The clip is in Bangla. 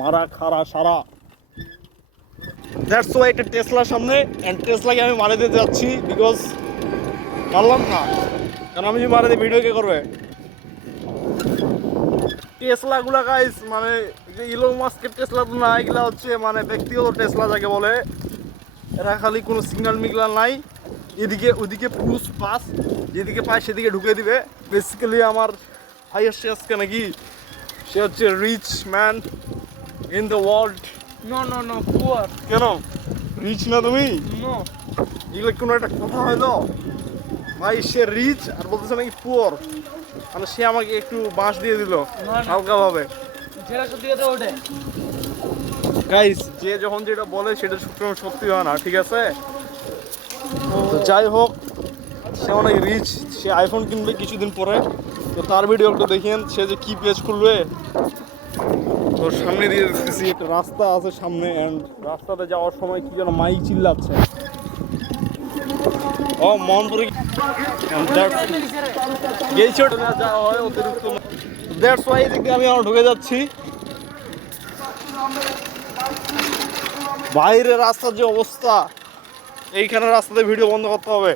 মারা খারা সারা। দ্যাটস ওয়াই একটা টেসলার সামনে, অ্যান্ড টেসলাকে আমি মারা দিতে যাচ্ছি বিকজ পারলাম না, কারণ আমি যদি মারা দিই ভিডিও কে করবে। টেসলাগুলা গাইস মানে যে ইলন মাস্কের টেসলা তো না, এগুলা হচ্ছে মানে ব্যক্তিগত টেসলা যাকে বলে। এরা খালি কোনো সিগন্যাল মিগনাল নাই, এদিকে ওদিকে পুশ পাস যেদিকে পায় সেদিকে ঢুকে দিবে। বেসিক্যালি আমার ভাই আসছে আজকে নাকি, সে হচ্ছে rich man in the world. No, no, no, poor. কেন রিচ না তুমি? No. এগুলো কোনো একটা কথা হইলো ভাই? সে রিচ আর বলতেছে নাকি পুয়ার, মানে সে আমাকে একটু বাঁশ দিয়ে দিল হালকাভাবে। যেটা সত্যি কথা ওঠে। গাইস যে যখন যেটা বলে সেটা সবসময় সত্যি হয় না, ঠিক আছে? তো যাই হোক, সে অনেক রিচ, সে আইফোন কিনবে কিছুদিন পরে। তো তার ভিডিও একটু দেখেন, সে যে কি পেজ খুলবে। তো সামনে দিয়ে দেখতেছি একটা রাস্তা আছে সামনে, অ্যান্ড রাস্তাতে যাওয়ার সময় কি যেন মাইক চিল্লাচ্ছে। ও মন পড়ে গেছে ওটা যাওয়া হয় অতিরিক্ত। দ্যাটস ওয়াই এদিকে আমি আমার ঢুকে যাচ্ছি। বাইরের রাস্তার যে অবস্থা, এইখানে রাস্তাতে ভিডিও বন্ধ করতে হবে।